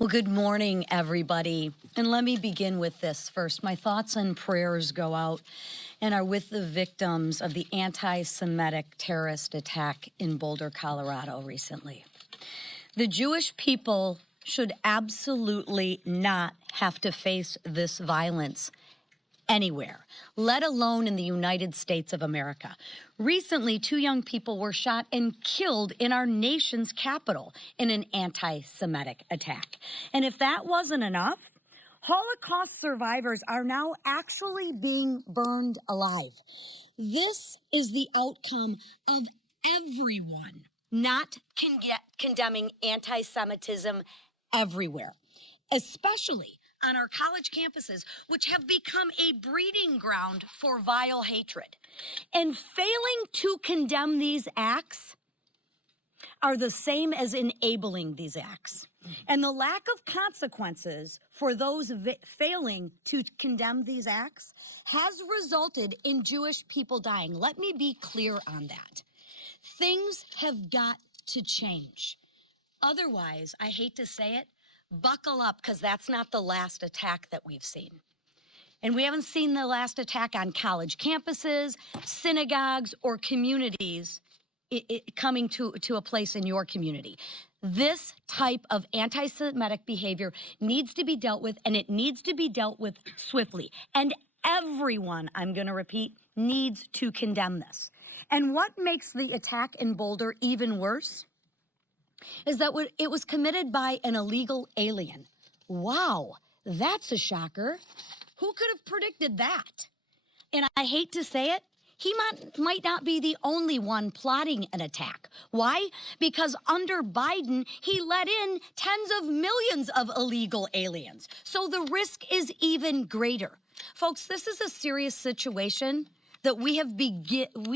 Well, good morning, everybody. And let me begin with this first. My thoughts and prayers go out and are with the victims of the anti-Semitic terrorist attack in Boulder, Colorado recently. The Jewish people should absolutely not have to face this violence anywhere, let alone in the United States of America. Recently, 2 young people were shot and killed in our nation's capital in an anti-Semitic attack. And if that wasn't enough, Holocaust survivors are now actually being burned alive. This is the outcome of everyone not condemning anti-Semitism everywhere, especially on our college campuses, which have become a breeding ground for vile hatred. And failing to condemn these acts are the same as enabling these acts. And the lack of consequences for those failing to condemn these acts has resulted in Jewish people dying. Let me be clear on that. Things have got to change. Otherwise, I hate to say it, buckle up, because that's not the last attack that we've seen. And we haven't seen the last attack on college campuses, synagogues, or communities coming to a place in your community. This type of anti-Semitic behavior needs to be dealt with, and it needs to be dealt with swiftly. And everyone, I'm going to repeat, needs to condemn this. And what makes the attack in Boulder even worse is that it was committed by an illegal alien. Wow, that's a shocker. Who could have predicted that? And I hate to say it, he might not be the only one plotting an attack. Why? Because under Biden, he let in tens of millions of illegal aliens. So the risk is even greater. Folks, this is a serious situation that we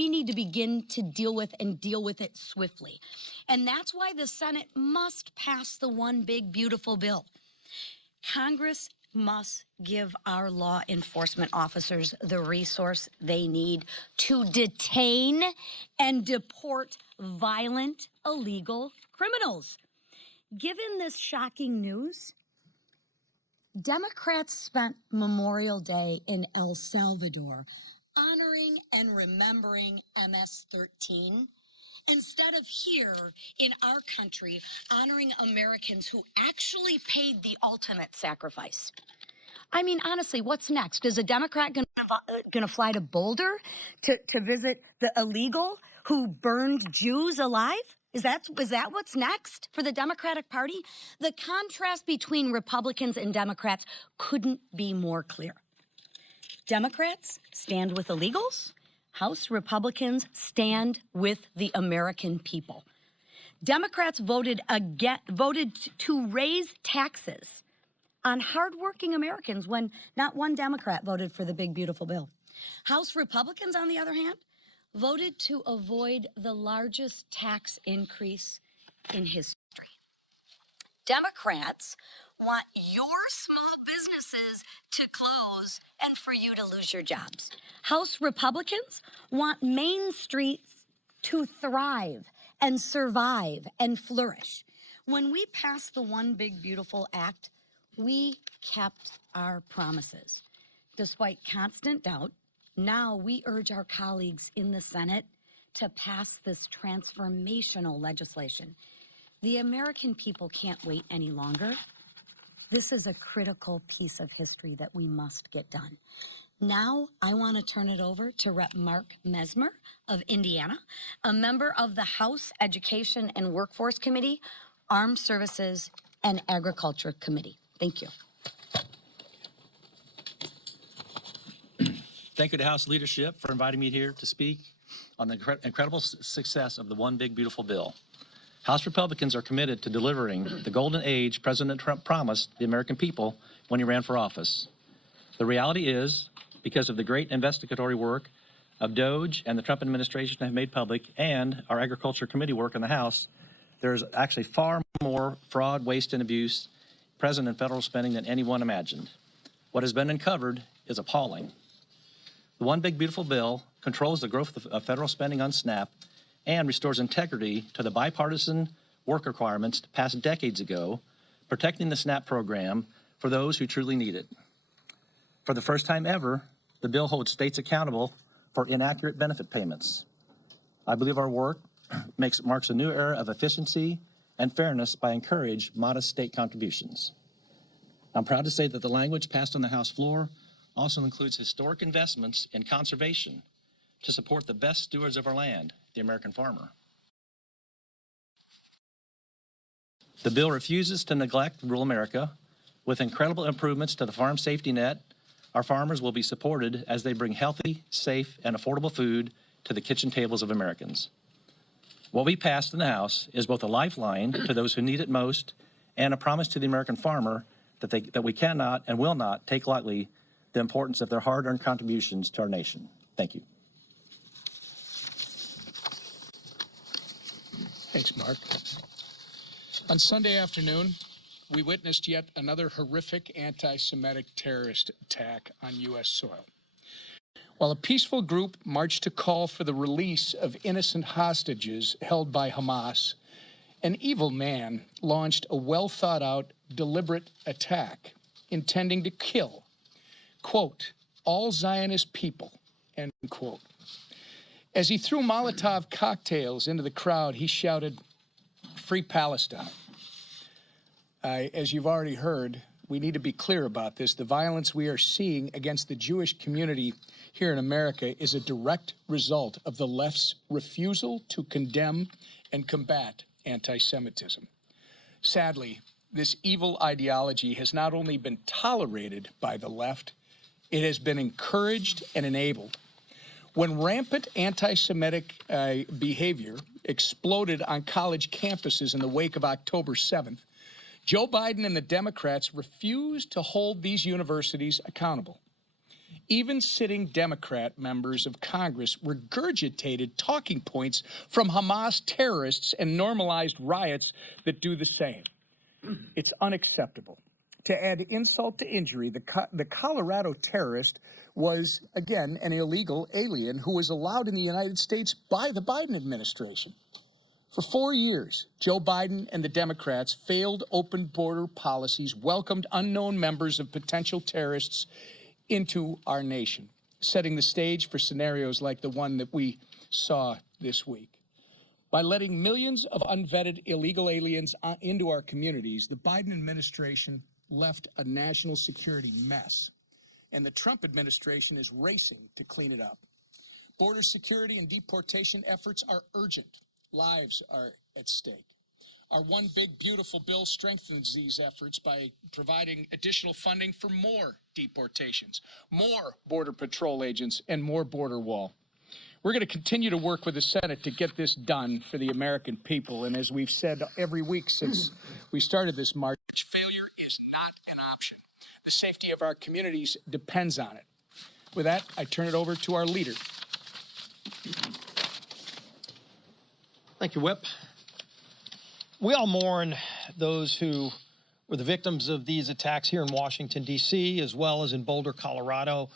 need to begin to deal with, and deal with it swiftly. And that's why the Senate must pass the one big, beautiful bill. Congress must give our law enforcement officers the resource they need to detain and deport violent, illegal criminals. Given this shocking news, Democrats spent Memorial Day in El Salvador honoring and remembering MS-13, instead of here in our country honoring Americans who actually paid the ultimate sacrifice. I mean, honestly, what's next? Is a Democrat going to fly to Boulder to visit the illegal who burned Jews alive? Is that what's next for the Democratic Party? The contrast between Republicans and Democrats couldn't be more clear. Democrats stand with illegals. House Republicans stand with the American people. Democrats voted to raise taxes on hardworking Americans when not one Democrat voted for the big, beautiful bill. House Republicans, on the other hand, voted to avoid the largest tax increase in history. Democrats want your small businesses to close and for you to lose your jobs. House Republicans want Main Street to thrive and survive and flourish. When we passed the One Big Beautiful Act, we kept our promises. Despite constant doubt, now we urge our colleagues in the Senate to pass this transformational legislation. The American people can't wait any longer. This is a critical piece of history that we must get done. Now, I want to turn it over to Rep. Mark Mesmer of Indiana, a member of the House Education and Workforce Committee, Armed Services, and Agriculture Committee. Thank you. Thank you to House leadership for inviting me here to speak on the incredible success of the One Big Beautiful Bill. House Republicans are committed to delivering the golden age President Trump promised the American people when he ran for office. The reality is, because of the great investigatory work of DOGE and the Trump administration have made public, and our Agriculture Committee work in the House, there's actually far more fraud, waste, and abuse present in federal spending than anyone imagined. What has been uncovered is appalling. The One Big Beautiful Bill controls the growth of federal spending on SNAP and restores integrity to the bipartisan work requirements passed decades ago protecting the SNAP program for those who truly need it. For the first time ever, the bill holds states accountable for inaccurate benefit payments. I believe our work marks a new era of efficiency and fairness by encouraging modest state contributions. I'm proud to say that the language passed on the House floor also includes historic investments in conservation to support the best stewards of our land, the American farmer. The bill refuses to neglect rural America. With incredible improvements to the farm safety net, our farmers will be supported as they bring healthy, safe, and affordable food to the kitchen tables of Americans. What we passed in the House is both a lifeline to those who need it most and a promise to the American farmer that we cannot and will not take lightly the importance of their hard-earned contributions to our nation. Thank you. Thanks, Mark. On Sunday afternoon, we witnessed yet another horrific anti-Semitic terrorist attack on U.S. soil. While a peaceful group marched to call for the release of innocent hostages held by Hamas, an evil man launched a well-thought-out, deliberate attack intending to kill, quote, all Zionist people, end quote. As he threw Molotov cocktails into the crowd, he shouted, "Free Palestine." As you've already heard, we need to be clear about this. The violence we are seeing against the Jewish community here in America is a direct result of the left's refusal to condemn and combat anti-Semitism. Sadly, this evil ideology has not only been tolerated by the left, it has been encouraged and enabled. When rampant anti-Semitic behavior exploded on college campuses in the wake of October 7th, Joe Biden and the Democrats refused to hold these universities accountable. Even sitting Democrat members of Congress regurgitated talking points from Hamas terrorists and normalized riots that do the same. It's unacceptable. To add insult to injury, the Colorado terrorist was, again, an illegal alien who was allowed in the United States by the Biden administration. For 4 years, Joe Biden and the Democrats failed open border policies, welcomed unknown members of potential terrorists into our nation, setting the stage for scenarios like the one that we saw this week. By letting millions of unvetted illegal aliens into our communities, the Biden administration left a national security mess, and the Trump administration is racing to clean it up. Border security and deportation efforts are urgent. Lives are at stake. Our One Big Beautiful Bill strengthens these efforts by providing additional funding for more deportations, more Border Patrol agents, and more border wall. We're going to continue to work with the Senate to get this done for the American people. And as we've said every week since we started this march, failure is not an option. The safety of our communities depends on it. With that, I turn it over to our leader. Thank you, Whip. We all mourn those who were the victims of these attacks here in Washington, D.C., as well as in Boulder, Colorado.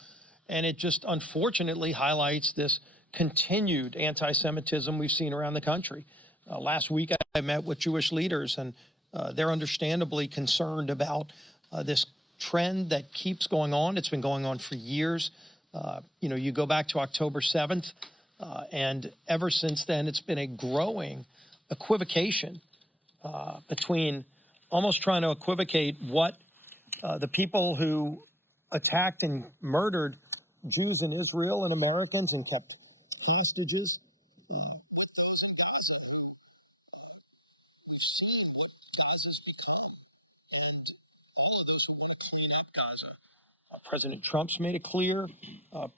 And it just unfortunately highlights this continued anti-Semitism we've seen around the country. Last week, I met with Jewish leaders, and they're understandably concerned about this trend that keeps going on. It's been going on for years. You go back to October 7th, and ever since then, it's been a growing equivocation between almost trying to equivocate what the people who attacked and murdered Jews in Israel and Americans and kept hostages. President Trump's made it clear.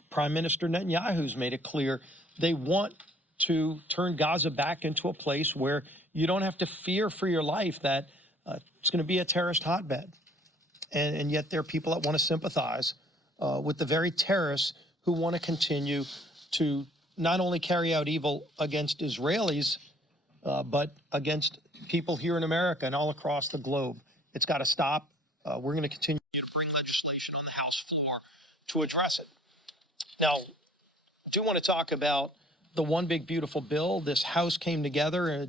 Prime Minister Netanyahu's made it clear. They want to turn Gaza back into a place where you don't have to fear for your life that it's going to be a terrorist hotbed. And yet there are people that want to sympathize with the very terrorists who want to continue to not only carry out evil against Israelis, but against people here in America and all across the globe. It's got to stop. We're going to continue to bring legislation on the House floor to address it. Now, I do want to talk about the One Big Beautiful Bill. This House came together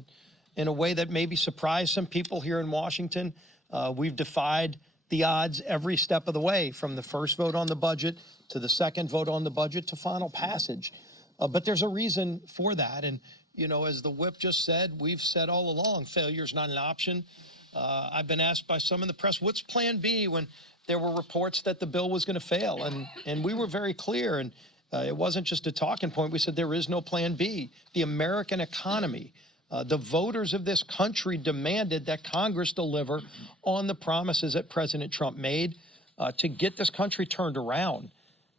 in a way that maybe surprised some people here in Washington. We've defied the odds every step of the way, from the first vote on the budget to the second vote on the budget to final passage. But there's a reason for that. And, you know, as the whip just said, we've said all along, failure is not an option. I've been asked by some in the press, what's plan B, when there were reports that the bill was going to fail? And we were very clear, and it wasn't just a talking point. We said there is no plan B. The American economy, the voters of this country demanded that Congress deliver on the promises that President Trump made to get this country turned around.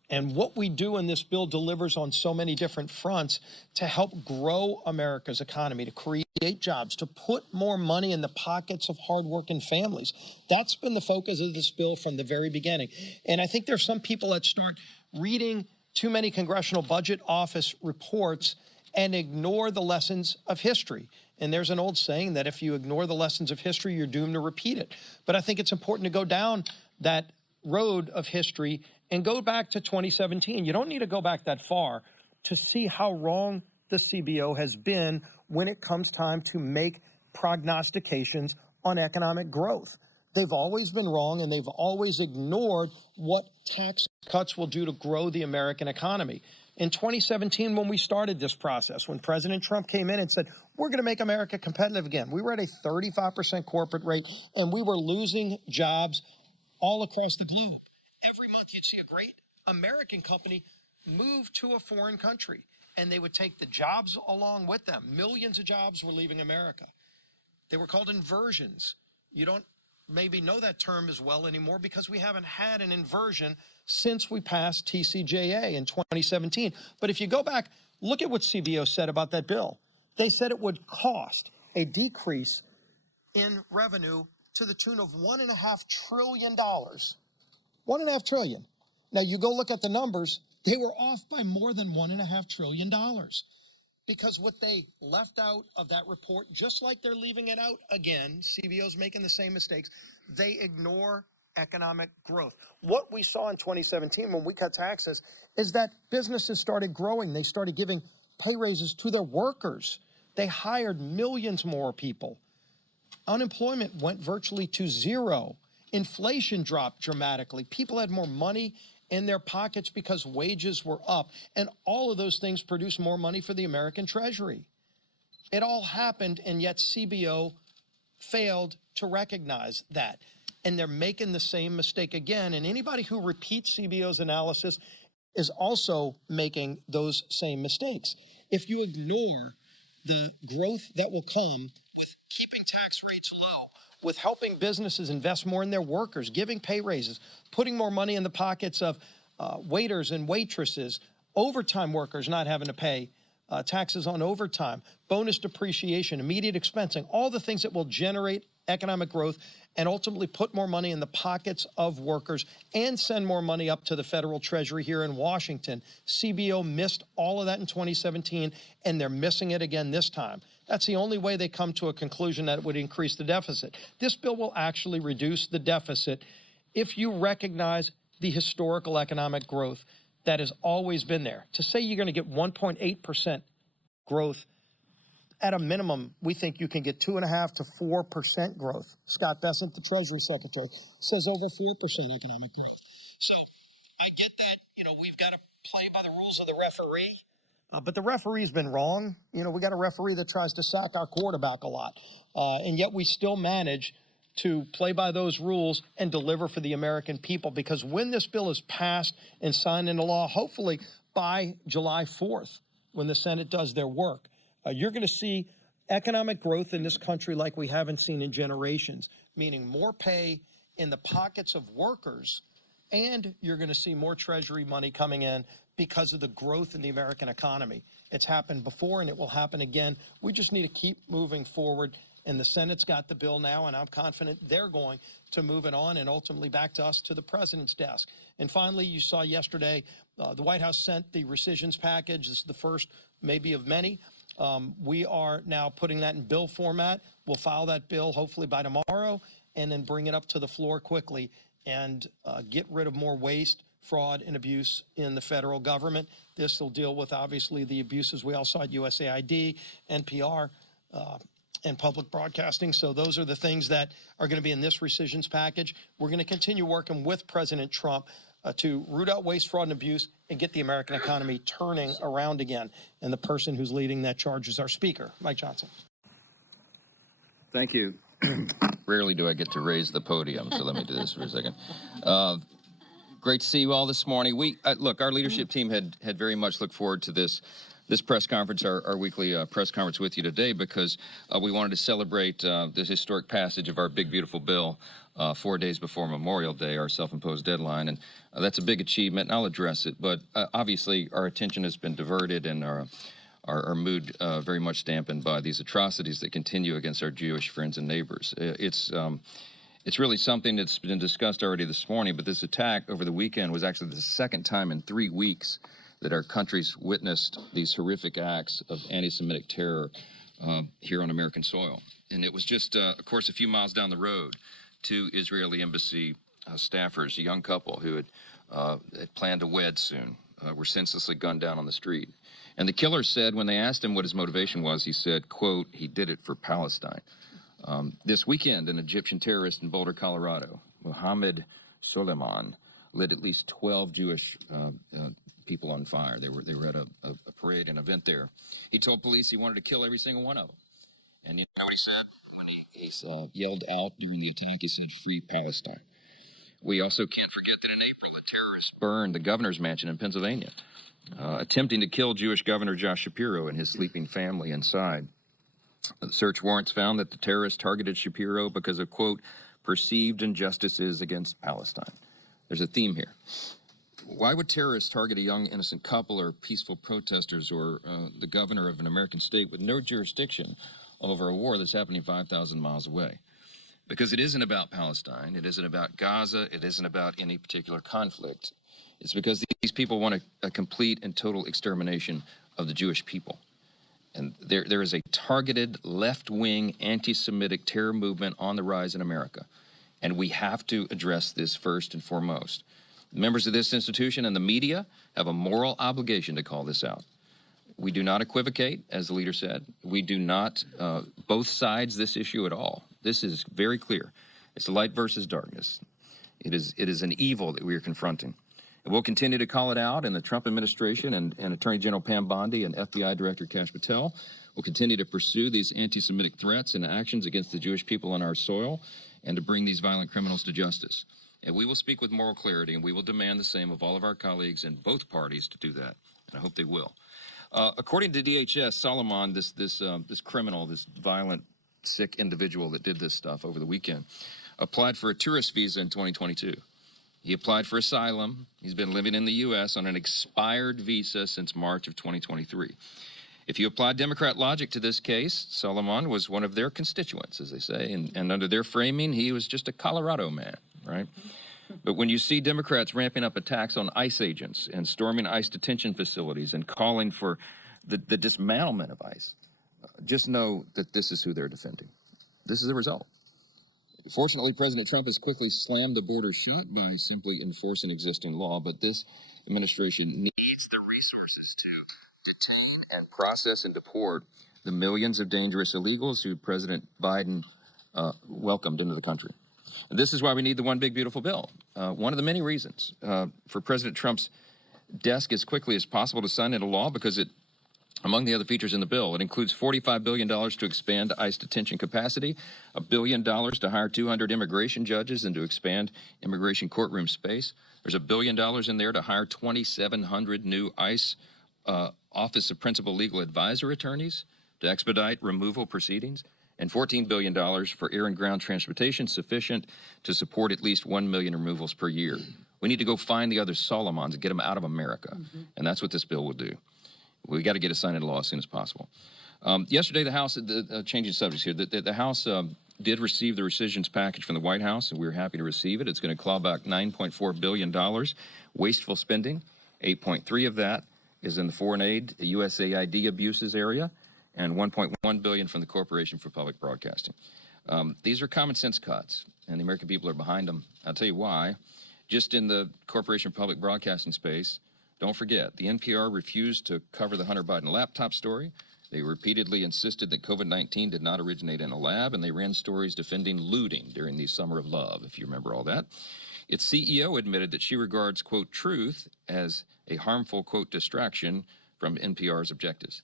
And what we do in this bill delivers on so many different fronts to help grow America's economy, to create jobs, to put more money in the pockets of hardworking families. That's been the focus of this bill from the very beginning. And I think there's some people that start reading too many Congressional Budget Office reports and ignore the lessons of history. And there's an old saying that if you ignore the lessons of history, you're doomed to repeat it. But I think it's important to go down that road of history and go back to 2017. You don't need to go back that far to see how wrong the CBO has been when it comes time to make prognostications on economic growth. They've always been wrong, and they've always ignored what tax cuts will do to grow the American economy. In 2017, when we started this process, when President Trump came in and said, we're going to make America competitive again, we were at a 35% corporate rate, and we were losing jobs all across the globe. Every month you'd see a great American company move to a foreign country, and they would take the jobs along with them. Millions of jobs were leaving America. They were called inversions. You don't maybe know that term as well anymore because we haven't had an inversion since we passed TCJA in 2017. But if you go back, look at what CBO said about that bill. They said it would cost a decrease in revenue to the tune of $1.5 trillion. $1.5 trillion. Now, you go look at the numbers, they were off by more than $1.5 trillion. Because what they left out of that report, just like they're leaving it out again, CBO's making the same mistakes, they ignore economic growth. What we saw in 2017 when we cut taxes is that businesses started growing. They started giving pay raises to their workers. They hired millions more people. Unemployment went virtually to zero. Inflation dropped dramatically. People had more money in their pockets because wages were up. And all of those things produced more money for the American Treasury. It all happened, and yet CBO failed to recognize that. And they're making the same mistake again. And anybody who repeats CBO's analysis is also making those same mistakes. If you ignore the growth that will come with keeping tax rates low, with helping businesses invest more in their workers, giving pay raises, putting more money in the pockets of waiters and waitresses, overtime workers not having to pay taxes on overtime, bonus depreciation, immediate expensing, all the things that will generate economic growth and ultimately put more money in the pockets of workers and send more money up to the federal treasury here in Washington. CBO missed all of that in 2017, and they're missing it again this time. That's the only way they come to a conclusion that it would increase the deficit. This bill will actually reduce the deficit if you recognize the historical economic growth that has always been there. To say you're going to get 1.8% growth, at a minimum, we think you can get 2.5% to 4% growth. Scott Bessent, the Treasury Secretary, says over 4% economic growth. So I get that, we've got to play by the rules of the referee. But the referee's been wrong. We got a referee that tries to sack our quarterback a lot. And yet we still manage to play by those rules and deliver for the American people. Because when this bill is passed and signed into law, hopefully by July 4th, when the Senate does their work, you're going to see economic growth in this country like we haven't seen in generations, meaning more pay in the pockets of workers, and you're going to see more Treasury money coming in because of the growth in the American economy. It's happened before, and it will happen again. We just need to keep moving forward, and the Senate's got the bill now, and I'm confident they're going to move it on and ultimately back to us, to the president's desk. And finally, you saw yesterday, the White House sent the rescissions package. This is the first maybe of many. We are now putting that in bill format. We'll file that bill hopefully by tomorrow and then bring it up to the floor quickly and get rid of more waste, fraud, and abuse in the federal government. This will deal with, obviously, the abuses we all saw at USAID, NPR, and public broadcasting. So those are the things that are going to be in this rescissions package. We're going to continue working with President Trump to root out waste, fraud, and abuse and get the American economy turning around again. And the person who's leading that charge is our Speaker, Mike Johnson. Thank you. Rarely do I get to raise the podium, so let me do this for a second. Great to see you all this morning. Look, our leadership team had very much looked forward to this press conference, our weekly press conference with you today, because we wanted to celebrate this historic passage of our big, beautiful bill 4 days before Memorial Day, our self-imposed deadline. And that's a big achievement, and I'll address it. But obviously, our attention has been diverted and our mood very much dampened by these atrocities that continue against our Jewish friends and neighbors. It's really something that's been discussed already this morning, but this attack over the weekend was actually the second time in 3 weeks that our country's witnessed these horrific acts of anti-Semitic terror here on American soil. And it was just, of course, a few miles down the road, 2 Israeli embassy staffers, a young couple who had planned to wed soon, were senselessly gunned down on the street. And the killer said, when they asked him what his motivation was, he said, quote, he did it for Palestine. This weekend, an Egyptian terrorist in Boulder, Colorado, Mohammed Soleiman, lit at least 12 Jewish people on fire. They were at a parade, an event there. He told police he wanted to kill every single one of them. And you know what he said? When he yelled out during the attack, he said, free Palestine. We also can't forget that in April, the terrorists burned the governor's mansion in Pennsylvania, attempting to kill Jewish Governor Josh Shapiro and his sleeping family inside. The search warrants found that the terrorists targeted Shapiro because of, quote, perceived injustices against Palestine. There's a theme here. Why would terrorists target a young innocent couple or peaceful protesters or the governor of an American state with no jurisdiction over a war that's happening 5,000 miles away? Because it isn't about Palestine. It isn't about Gaza. It isn't about any particular conflict. It's because these people want a complete and total extermination of the Jewish people. And there is a targeted left-wing anti-Semitic terror movement on the rise in America. And we have to address this first and foremost. Members of this institution and the media have a moral obligation to call this out. We do not equivocate, as the leader said. We do not both sides this issue at all. This is very clear. It's light versus darkness. It is an evil that we are confronting. And we'll continue to call it out, and the Trump administration and Attorney General Pam Bondi and FBI Director Kash Patel will continue to pursue these anti-Semitic threats and actions against the Jewish people on our soil and to bring these violent criminals to justice. And we will speak with moral clarity, and we will demand the same of all of our colleagues in both parties to do that, and I hope they will. According to DHS, Solomon, this criminal, this violent, sick individual that did this stuff over the weekend, applied for a tourist visa in 2022. He applied for asylum. He's been living in the U.S. on an expired visa since March of 2023. If you apply Democrat logic to this case, Solomon was one of their constituents, as they say, and under their framing, he was just a Colorado man, right? But when you see Democrats ramping up attacks on ICE agents and storming ICE detention facilities and calling for the dismantlement of ICE, just know that this is who they're defending. This is the result. Fortunately, President Trump has quickly slammed the border shut by simply enforcing existing law, but this administration needs the resources to detain and process and deport the millions of dangerous illegals who President Biden welcomed into the country. And this is why we need the one big beautiful bill. One of the many reasons for President Trump's desk as quickly as possible to sign into law, because it, among the other features in the bill, it includes $45 billion to expand ICE detention capacity, $1 billion to hire 200 immigration judges and to expand immigration courtroom space. There's $1 billion in there to hire 2,700 new ICE Office of Principal Legal Advisor attorneys to expedite removal proceedings, and $14 billion for air and ground transportation sufficient to support at least 1 million removals per year. We need to go find the other Solomons and get them out of America, and that's what this bill will do. We got to get it signed into law as soon as possible. Yesterday, the House, changing subjects here, the House did receive the rescissions package from the White House, and we were happy to receive it. It's going to claw back $9.4 billion wasteful spending. 8.3 of that is in the foreign aid, USAID abuses area, and $1.1 billion from the Corporation for Public Broadcasting. These are common sense cuts, and the American people are behind them. I'll tell you why. Just in the Corporation for Public Broadcasting space, don't forget, the NPR refused to cover the Hunter Biden laptop story. They repeatedly insisted that COVID-19 did not originate in a lab, and they ran stories defending looting during the Summer of Love, if you remember all that. Its CEO admitted that she regards, quote, truth as a harmful, quote, distraction from NPR's objectives.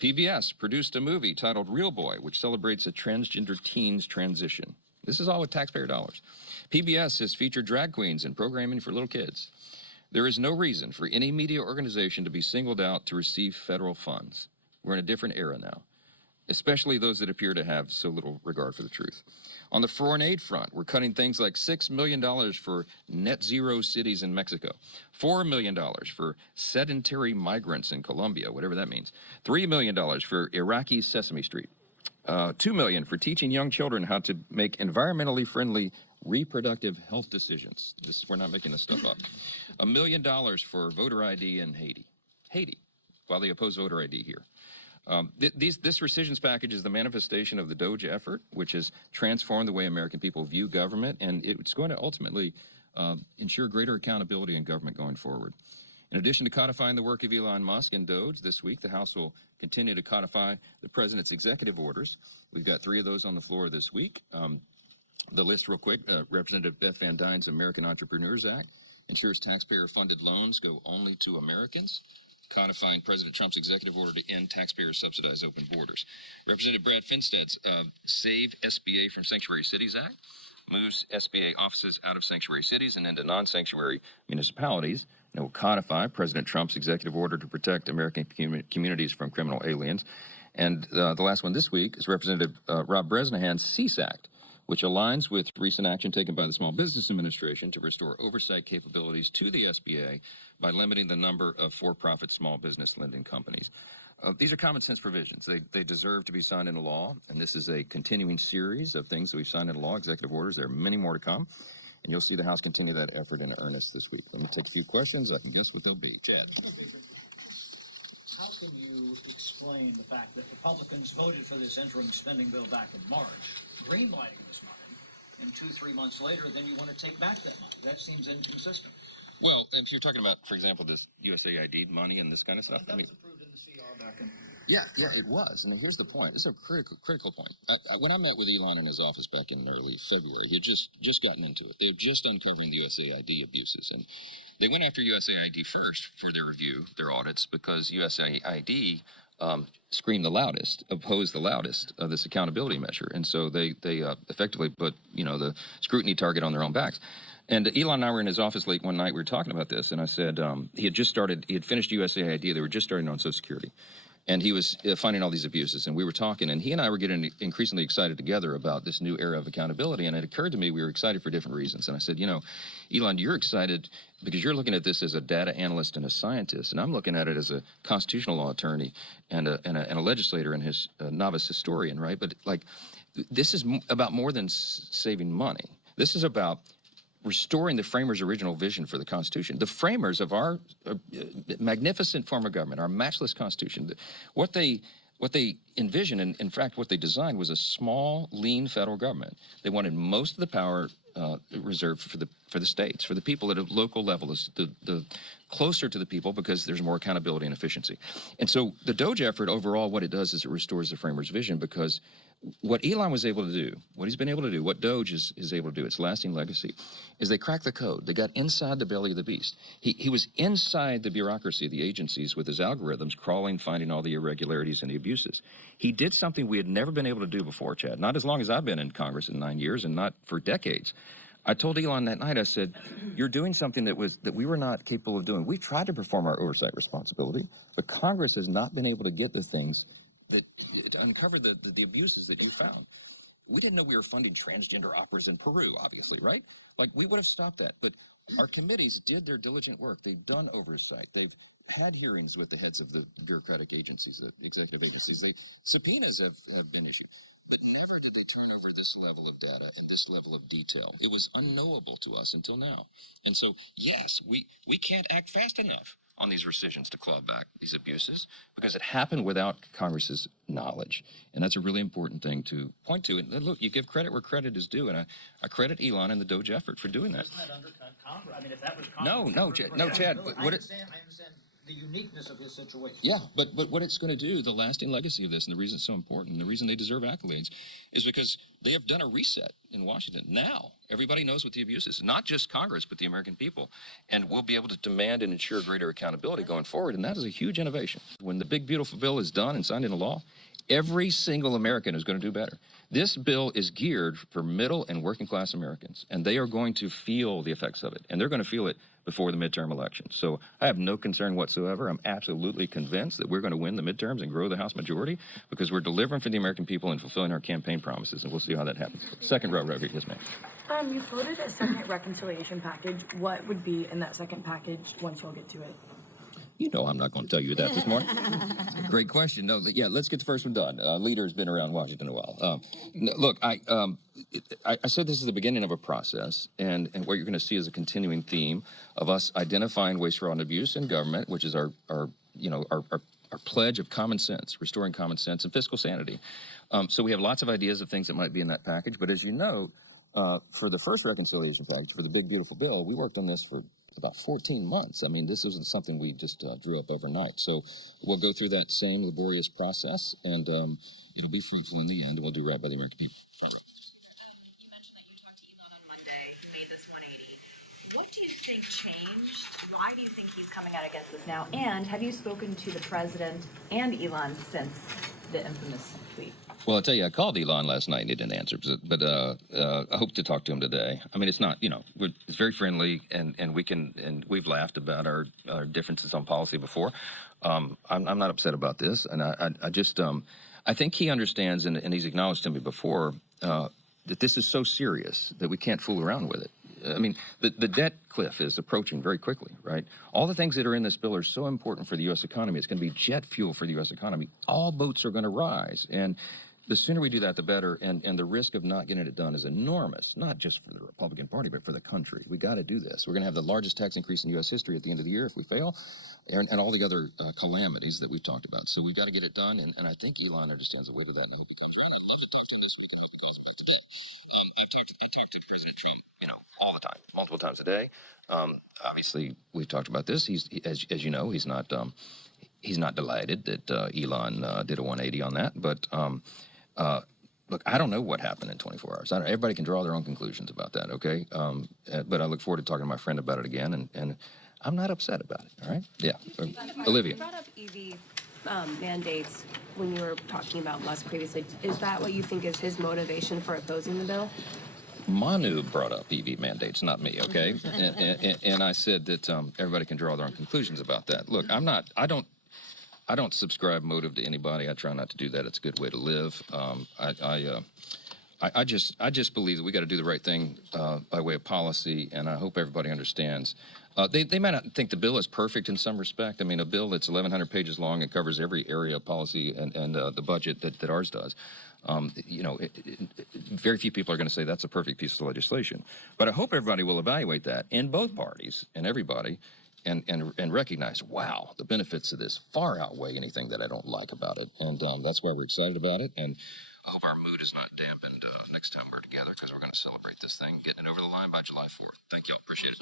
PBS produced a movie titled Real Boy, which celebrates a transgender teen's transition. This is all with taxpayer dollars. PBS has featured drag queens in programming for little kids. There is no reason for any media organization to be singled out to receive federal funds. We're in a different era now, especially those that appear to have so little regard for the truth. On the foreign aid front, we're cutting things like $6 million for net zero cities in Mexico, $4 million for sedentary migrants in Colombia, whatever that means, $3 million for Iraqi Sesame Street, $2 million for teaching young children how to make environmentally friendly reproductive health decisions. We're not making this stuff up. $1 million for voter ID in Haiti, while they oppose voter ID here. This rescissions package is the manifestation of the DOGE effort, which has transformed the way American people view government, and it's going to ultimately ensure greater accountability in government going forward. In addition to codifying the work of Elon Musk and DOGE this week, the House will continue to codify the president's executive orders. We've got 3 of those on the floor this week. The list real quick, Representative Beth Van Dyne's American Entrepreneurs Act ensures taxpayer-funded loans go only to Americans, codifying President Trump's executive order to end taxpayer-subsidized open borders. Representative Brad Finstead's Save SBA from Sanctuary Cities Act moves SBA offices out of sanctuary cities and into non-sanctuary municipalities, and it will codify President Trump's executive order to protect American communities from criminal aliens. And the last one this week is Representative Rob Bresnahan's CEASE Act, which aligns with recent action taken by the Small Business Administration to restore oversight capabilities to the SBA by limiting the number of for-profit small business lending companies. These are common sense provisions. They deserve to be signed into law, and this is a continuing series of things that we've signed into law, executive orders. There are many more to come, and you'll see the House continue that effort in earnest this week. Let me take a few questions. I can guess what they'll be. Chad. How can you explain the fact that Republicans voted for this interim spending bill back in March, greenlighting this money, and 2-3 months later, then you want to take back that money? That seems inconsistent. Well, if you're talking about, for example, this USAID money and this kind of stuff, That was approved in the CR back in... Yeah, it was. And here's the point. It's a critical point. When I met with Elon in his office back in early February, he had just gotten into it. They were just uncovering the USAID abuses. And they went after USAID first for their review, their audits, because USAID screamed the loudest, opposed the loudest of this accountability measure. And so they effectively put, the scrutiny target on their own backs. And Elon and I were in his office late one night. We were talking about this, and I said he had finished USAID. They were just starting on Social Security. And he was finding all these abuses, and we were talking, and he and I were getting increasingly excited together about this new era of accountability, and it occurred to me we were excited for different reasons. And I said, Elon, you're excited because you're looking at this as a data analyst and a scientist, and I'm looking at it as a constitutional law attorney and a legislator and his novice historian, right? But, this is about more than saving money. This is about restoring the framers' original vision for the Constitution. The framers of our magnificent form of government, our matchless Constitution, what they envisioned, and in fact what they designed, was a small, lean federal government. They wanted most of the power reserved for the states, for the people at a local level, the closer to the people, because there's more accountability and efficiency. And so the DOGE effort overall, what it does is it restores the framers' vision, because what Elon was able to do, what he's been able to do, what DOGE is able to do, its lasting legacy, is they cracked the code. They got inside the belly of the beast. He was inside the bureaucracy of the agencies with his algorithms, crawling, finding all the irregularities and the abuses. He did something we had never been able to do before, Chad, not as long as I've been in Congress in 9 years, and not for decades. I told Elon that night, I said, you're doing something that we were not capable of doing. We've tried to perform our oversight responsibility, but Congress has not been able to get the things that to uncover the abuses that you found. We didn't know we were funding transgender operas in Peru, obviously, right? We would have stopped that. But our committees did their diligent work. They've done oversight. They've had hearings with the heads of the bureaucratic agencies, the executive agencies. Subpoenas have been issued. But never did they turn over this level of data and this level of detail. It was unknowable to us until now. And so, yes, we can't act fast enough on these rescissions to claw back these abuses, because it happened without Congress's knowledge. And that's a really important thing to point to. And look, you give credit where credit is due, and I credit Elon and the DOGE effort for doing that. Doesn't that undercut Congress? I mean, if that was Congress... No, Chad. I understand the uniqueness of his situation. Yeah, but what it's going to do, the lasting legacy of this, and the reason it's so important, and the reason they deserve accolades, is because they have done a reset in Washington. Now, everybody knows what the abuse is, not just Congress, but the American people. And we'll be able to demand and ensure greater accountability going forward, and that is a huge innovation. When the big, beautiful bill is done and signed into law, every single American is going to do better. This bill is geared for middle and working class Americans, and they are going to feel the effects of it, and they're going to feel it before the midterm elections. So I have no concern whatsoever. I'm absolutely convinced that we're going to win the midterms and grow the House majority because we're delivering for the American people and fulfilling our campaign promises, and we'll see how that happens. Second row, right here, yes, ma'am. You floated a second reconciliation package. What would be in that second package once y'all get to it? You know I'm not going to tell you that this morning. Great question. No, yeah, let's get the first one done. Leader has been around Washington a while. Look, I said this is the beginning of a process, and what you're going to see is a continuing theme of us identifying waste, fraud, and abuse in government, which is our pledge of common sense, restoring common sense and fiscal sanity. So we have lots of ideas of things that might be in that package, but as you know, for the first reconciliation package, for the big, beautiful bill, we worked on this for about 14 months. I mean, this isn't something we just drew up overnight. So we'll go through that same laborious process, and it'll be fruitful in the end, and we'll do right by the American people. You mentioned that you talked to Elon on Monday, who made this 180. What do you think changed? Why do you think he's coming out against this now? And have you spoken to the president and Elon since the infamous tweet? Well, I'll tell you, I called Elon last night and he didn't answer, but I hope to talk to him today. I mean, it's not, it's very friendly, and we've laughed about our differences on policy before. I'm not upset about this, and I think he understands, and he's acknowledged to me before, that this is so serious that we can't fool around with it. I mean, the debt cliff is approaching very quickly, right? All the things that are in this bill are so important for the U.S. economy. It's going to be jet fuel for the U.S. economy. All boats are going to rise, and the sooner we do that, the better, and the risk of not getting it done is enormous, not just for the Republican Party, but for the country. We got to do this. We're going to have the largest tax increase in U.S. history at the end of the year if we fail, and all the other calamities that we've talked about. So we've got to get it done, and I think Elon understands the weight of that, and I hope he comes around. I'd love to talk to him this week and hope he calls back today. I talked to President Trump, all the time, multiple times a day. Obviously, we've talked about this. He's, as you know, he's not delighted that Elon did a 180 on that, but. Look, I don't know what happened in 24 hours. Everybody can draw their own conclusions about that, okay? But I look forward to talking to my friend about it again, and I'm not upset about it, all right? Yeah. Olivia. You brought up EV mandates when you were talking about Musk previously. Is that what you think is his motivation for opposing the bill? Manu brought up EV mandates, not me, okay? and I said that everybody can draw their own conclusions about that. Look, I don't subscribe motive to anybody. I try not to do that. It's a good way to live. I just believe that we got to do the right thing by way of policy, and I hope everybody understands. They might not think the bill is perfect in some respect. I mean, a bill that's 1,100 pages long and covers every area of policy and the budget that ours does. Very few people are going to say that's a perfect piece of legislation. But I hope everybody will evaluate that in both parties and everybody. And recognize, wow, the benefits of this far outweigh anything that I don't like about it. And that's why we're excited about it. And I hope our mood is not dampened next time we're together, because we're going to celebrate this thing, getting it over the line by July 4th. Thank y'all. Appreciate it.